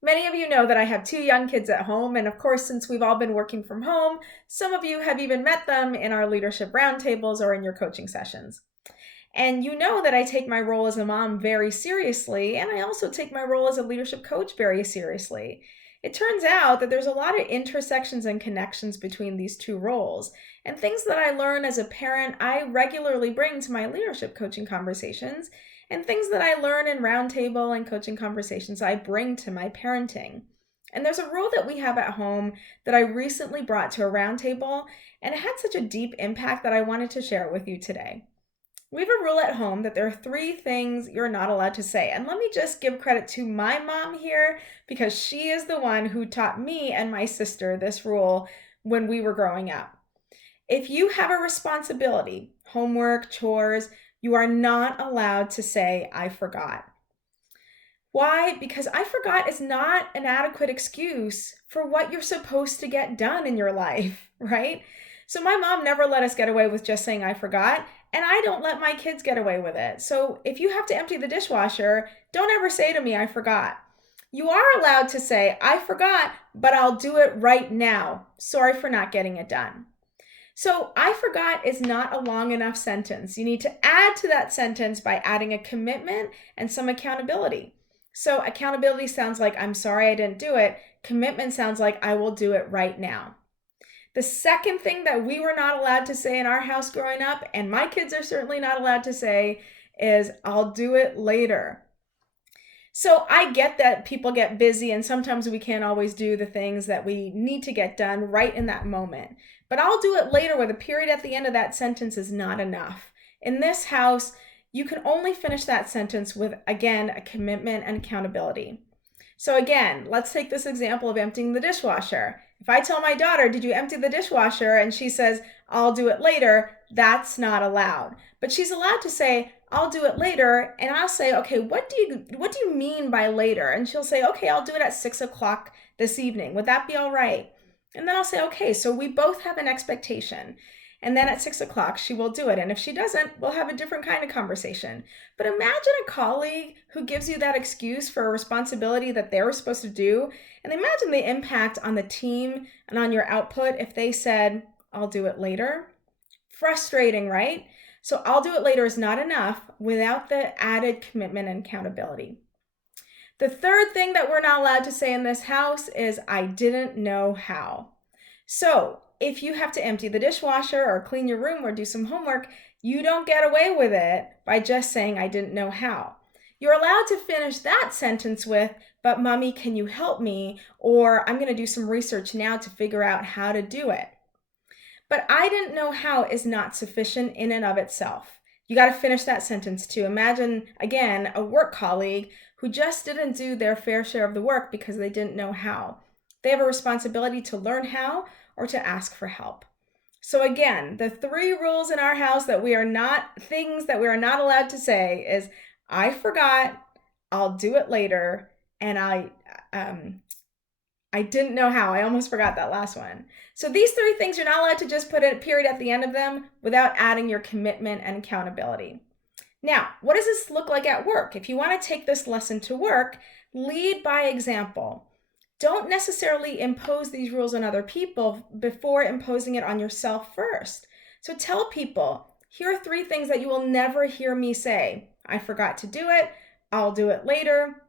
Many of you know that I have two young kids at home, and of course, since we've all been working from home, some of you have even met them in our leadership roundtables or in your coaching sessions. And you know that I take my role as a mom very seriously, and I also take my role as a leadership coach very seriously. It turns out that there's a lot of intersections and connections between these two roles, and things that I learn as a parent, I regularly bring to my leadership coaching conversations, and things that I learn in roundtable and coaching conversations, I bring to my parenting. And there's a rule that we have at home that I recently brought to a roundtable, and it had such a deep impact that I wanted to share it with you today. We have a rule at home that there are three things you're not allowed to say. And let me just give credit to my mom here because she is the one who taught me and my sister this rule when we were growing up. If you have a responsibility, homework, chores, you are not allowed to say, I forgot. Why? Because I forgot is not an adequate excuse for what you're supposed to get done in your life, right? So my mom never let us get away with just saying I forgot, and I don't let my kids get away with it. So if you have to empty the dishwasher, don't ever say to me I forgot. You are allowed to say I forgot, but I'll do it right now. Sorry for not getting it done. So I forgot is not a long enough sentence. You need to add to that sentence by adding a commitment and some accountability. So accountability sounds like I'm sorry I didn't do it. Commitment sounds like I will do it right now. The second thing that we were not allowed to say in our house growing up, and my kids are certainly not allowed to say, is I'll do it later. So I get that people get busy and sometimes we can't always do the things that we need to get done right in that moment. But I'll do it later, where the period at the end of that sentence is not enough. In this house, you can only finish that sentence with, again, a commitment and accountability. So again, let's take this example of emptying the dishwasher. If I tell my daughter, did you empty the dishwasher? And she says, I'll do it later, that's not allowed. But she's allowed to say, I'll do it later. And I'll say, okay, what do you mean by later? And she'll say, okay, I'll do it at 6 o'clock this evening. Would that be all right? And then I'll say, okay, so we both have an expectation. And then at 6 o'clock, she will do it. And if she doesn't, we'll have a different kind of conversation. But imagine a colleague who gives you that excuse for a responsibility that they were supposed to do. And imagine the impact on the team and on your output if they said, I'll do it later. Frustrating, right? So I'll do it later is not enough without the added commitment and accountability. The third thing that we're not allowed to say in this house is I didn't know how. So if you have to empty the dishwasher or clean your room or do some homework, you don't get away with it by just saying I didn't know how. You're allowed to finish that sentence with, but mommy, can you help me? Or I'm going to do some research now to figure out how to do it. But I didn't know how is not sufficient in and of itself. You got to finish that sentence too. Imagine, again, a work colleague who just didn't do their fair share of the work because they didn't know how. They have a responsibility to learn how or to ask for help. So again, the three rules in our house that we are not, things that we are not allowed to say is I forgot, I'll do it later, and I didn't know how. I almost forgot that last one. So these three things, you're not allowed to just put a period at the end of them without adding your commitment and accountability. Now, what does this look like at work? If you want to take this lesson to work, lead by example. Don't necessarily impose these rules on other people before imposing it on yourself first. So tell people, here are three things that you will never hear me say. I forgot to do it, I'll do it later,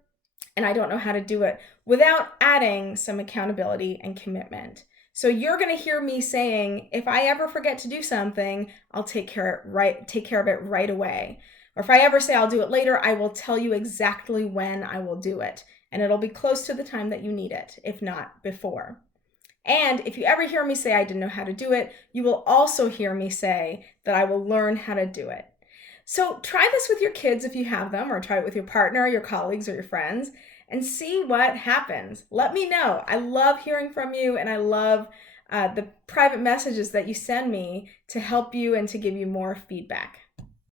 and I don't know how to do it, without adding some accountability and commitment. So you're going to hear me saying, if I ever forget to do something, I'll take care of it right away. Or if I ever say I'll do it later, I will tell you exactly when I will do it. And it'll be close to the time that you need it, if not before. And if you ever hear me say I didn't know how to do it, you will also hear me say that I will learn how to do it. So try this with your kids if you have them, or try it with your partner, your colleagues, or your friends, and see what happens. Let me know. I love hearing from you, and I love the private messages that you send me to help you and to give you more feedback.